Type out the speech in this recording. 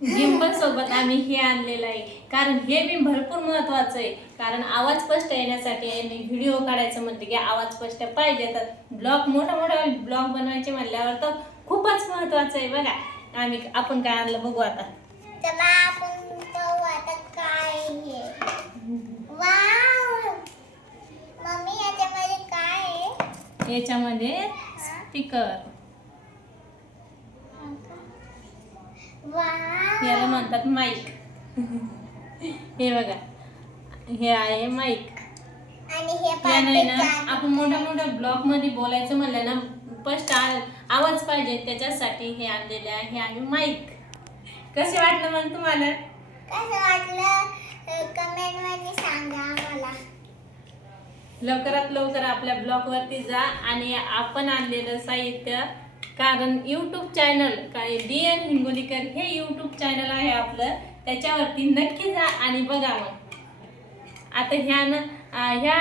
Gimbal सोबत आम्ही हे आणलेलं आहे, कारण हे बी भरपूर महत्वाचं आहे. कारण आवाज स्पष्ट येण्यासाठी आणि व्हिडिओ काढायचं म्हटलं की आवाज स्पष्ट पाहिजे. तर ब्लॉग मोठा ब्लॉग बनवायचे म्हणल्यावर तर खूपच महत्वाचं आहे. बघा आपण काय आणलं बघू आता. चला आपण पाहू आता काय आहे. वाव मम्मी याच्यामध्ये काय आहे? याच्यामध्ये स्पीकर, वाव याला म्हणतात माईक. हे बघा, हे आहे माईक. आणि हे याने ना पाठी आपण मोठ्या ब्लॉग मध्ये बोलायचं म्हणलं ना, स्पष्ट आवाज पाहिजे, त्याच्यासाठी हे आणलेले आहे. हे आणि माईक. कसे वाटलं मग तुम्हाला? कसं वाटलं कमेंट मध्ये सांगा मला. लवकरात लवकर आपल्या ब्लॉग वरती जा आणि आपण आणलेलं साहित्य, कारण यूट्यूब चॅनल काय DN हिंगोलीकर हे यूट्यूब चॅनल आहे आपलं, त्याच्यावरती नक्की जा आणि बघा. मग आता ह्या